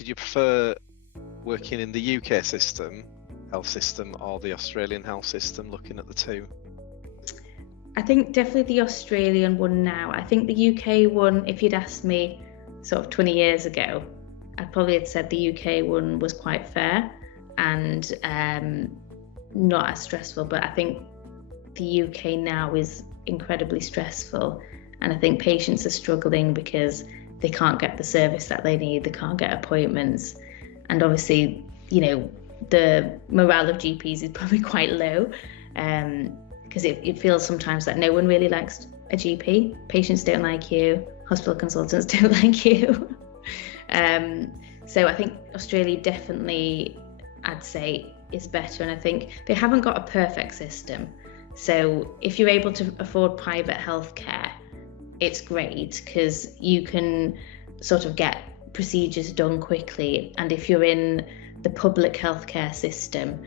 did you prefer working in the UK health system, or the Australian health system, looking at the two? I think definitely the Australian one now. I think the UK one, if you'd asked me sort of 20 years ago, I'd probably have said the UK one was quite fair and not as stressful. But I think the UK now is incredibly stressful, and I think patients are struggling because they can't get the service that they need, they can't get appointments, and obviously, you know, the morale of GPs is probably quite low, because it feels sometimes that no one really likes a GP. Patients don't like you, hospital consultants don't like you. So I think Australia definitely, I'd say, is better, and I think they haven't got a perfect system. So if you're able to afford private healthcare, it's great because you can sort of get procedures done quickly. And if you're in the public healthcare system,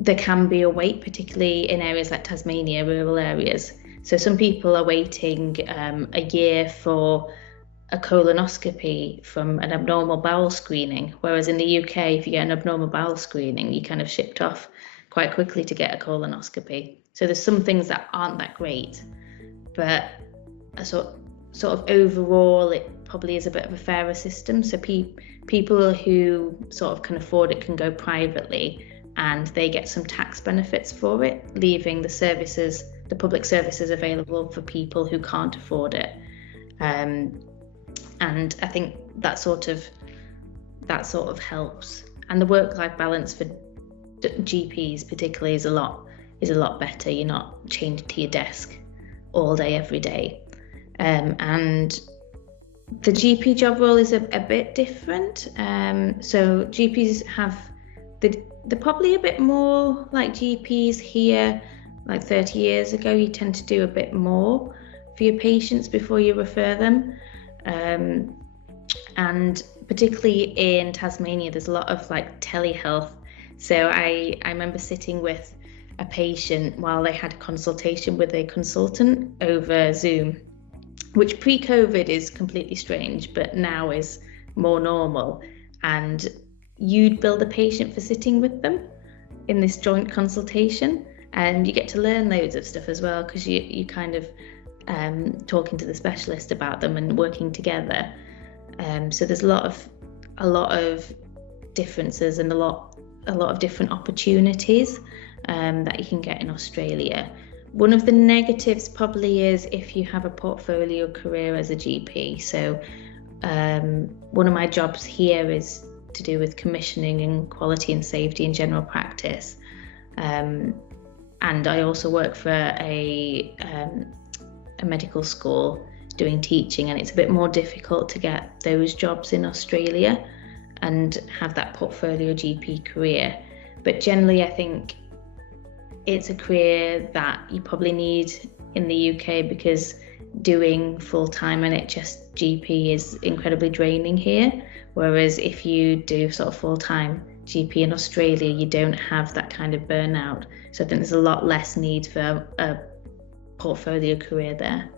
there can be a wait, particularly in areas like Tasmania, rural areas. So some people are waiting a year for a colonoscopy from an abnormal bowel screening, whereas in the UK, if you get an abnormal bowel screening, you kind of shipped off quite quickly to get a colonoscopy. So there's some things that aren't that great, but a sort of overall, it probably is a bit of a fairer system. So people who sort of can afford it can go privately, and they get some tax benefits for it, leaving the public services available for people who can't afford it. And I think that sort of helps. And the work-life balance for GPs particularly is a lot better. You're not chained to your desk all day, every day. And the GP job role is a bit different. So GPs they're probably a bit more like GPs here, like 30 years ago. You tend to do a bit more for your patients before you refer them. And particularly in Tasmania, there's a lot of like telehealth. So I remember sitting with a patient while they had a consultation with a consultant over Zoom, which pre-COVID is completely strange, but now is more normal. And you'd bill the patient for sitting with them in this joint consultation, and you get to learn loads of stuff as well, because you kind of talking to the specialist about them and working together. So there's a lot of differences and a lot of different opportunities that you can get in Australia. One of the negatives probably is if you have a portfolio career as a GP. So one of my jobs here is to do with commissioning and quality and safety in general practice. And I also work for a medical school doing teaching, and it's a bit more difficult to get those jobs in Australia and have that portfolio GP career. But generally, I think it's a career that you probably need in the UK, because doing full-time NHS GP is incredibly draining here. Whereas if you do sort of full-time GP in Australia, you don't have that kind of burnout. So I think there's a lot less need for a portfolio career there.